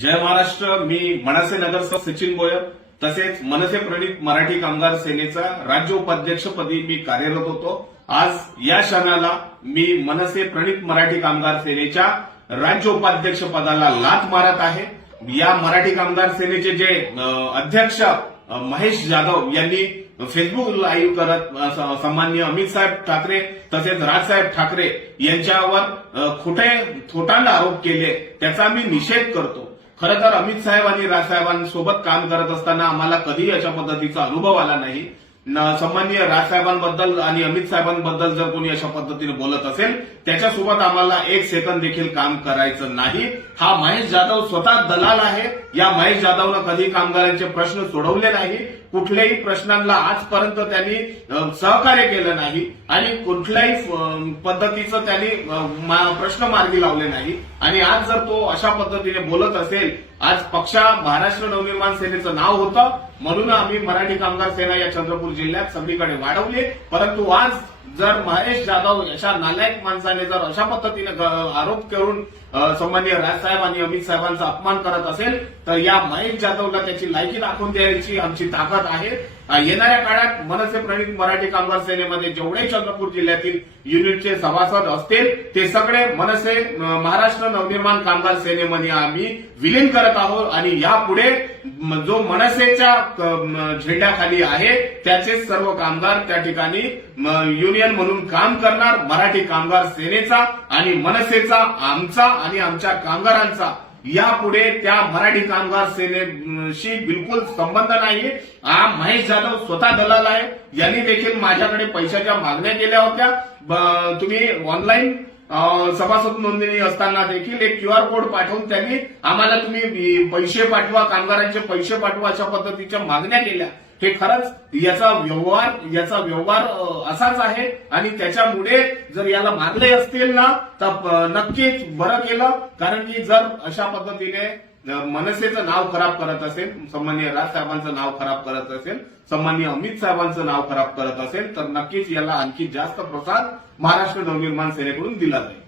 जय महाराष्ट्र मी मनसे नगरसेवक सचिन बोयर तसेच मनसे प्रणित मराठी कामगार सेनेचा राज्य उपाध्यक्षपदी मी कार्यरत होतो. आज या क्षणाला मी मनसे प्रणित मराठी कामगार सेनेच्या राज्य उपाध्यक्ष पदाला लात मारत आहे. या मराठी कामगार सेनेचे जे अध्यक्ष महेश जाधव यांनी फेसबुक लाईव्ह करत सन्मान्य स- अमित साहेब ठाकरे तसेच राजसाहेब ठाकरे यांच्यावर खोटे थोटांड आरोप केले त्याचा मी निषेध करतो. खरं तर अमित साहेब आणि राजसाहेबांसोबत काम करत असताना आम्हाला कधीही अशा पद्धतीचा अनुभव आला नाही. न- सन्माननीय राजसाहेबांबद्दल आणि अमित साहेबांबद्दल जर कोणी अशा पद्धतीने बोलत असेल त्याच्यासोबत आम्हाला एक सेकंद देखील काम करायचं नाही. हा महेश जाधव स्वतः दलाल आहे. या महेश जाधवनं कधी कामगारांचे प्रश्न सोडवले नाही. कुठल्याही प्रश्नांना आजपर्यंत त्यांनी सहकार्य केलं नाही आणि कुठल्याही पद्धतीचं त्यांनी प्रश्न मार्गी लावले नाही. आणि आज जर तो अशा पद्धतीने बोलत असेल आज पक्षा महाराष्ट्र नवनिर्माण सेनेचं नाव होतं. म्हणून आम्ही मराठी कामगार सेना या चंद्रपूर जिल्ह्यात सगळीकडे वाढवली. परंतु आज जर महेश जाधव अशा नालायक माणसाने जर अशा पद्धतीने आरोप करून संबंधित राजसाहेब आणि अमित साहेबांचा अपमान करत असेल तर या महेश जाधवला त्याची लायकी दाखवून द्यायची आमची ताकद आहे. येणाऱ्या काळात मनसे प्रणित मराठी कामगार सेनेमध्ये जेवढे चंद्रपूर जिल्ह्यातील युनिटचे सभासद असतील ते सगळे मनसे महाराष्ट्र नवनिर्माण कामगार सेनेमध्ये आम्ही विलीन करत आहोत आणि यापुढे जो मनसेच्या झेंड्याखाली आहे त्याचे सर्व कामगार त्या ठिकाणी युनियन म्हणून काम करणार मराठी कामगार सेनेचा आणि मनसेचा आमचा आणि आमच्या कामगारांचा यापुढे त्या मराठी कामगार सेनेशी बिलकुल संबंध नाही हा महेश जाधव स्वतः दलाल आहे. यांनी देखील माझ्याकडे पैशाच्या मागण्या केल्या होत्या. तुम्ही ऑनलाईन सभासद नोंदणी असताना देखील एक क्यू आर कोड पाठवून त्यांनी आम्हाला तुम्ही पैसे पाठवा कामगारांचे पैसे पाठवा अशा पद्धतीच्या मागण्या केल्या. हे खरंच याचा व्यवहार याचा व्यवहार असाच आहे. आणि त्याच्यामुळे जर याला मारले असतील ना तर नक्कीच बरं केलं. कारण की जर अशा पद्धतीने मनसेचं नाव खराब करत असेल सन्माननीय राजसाहेबांचं नाव खराब करत असेल सन्मान्य अमित साहेबांचं नाव खराब करत असेल तर नक्कीच याला आणखी जास्त प्रसाद महाराष्ट्र नवनिर्माण सेनेकडून दिला जाईल.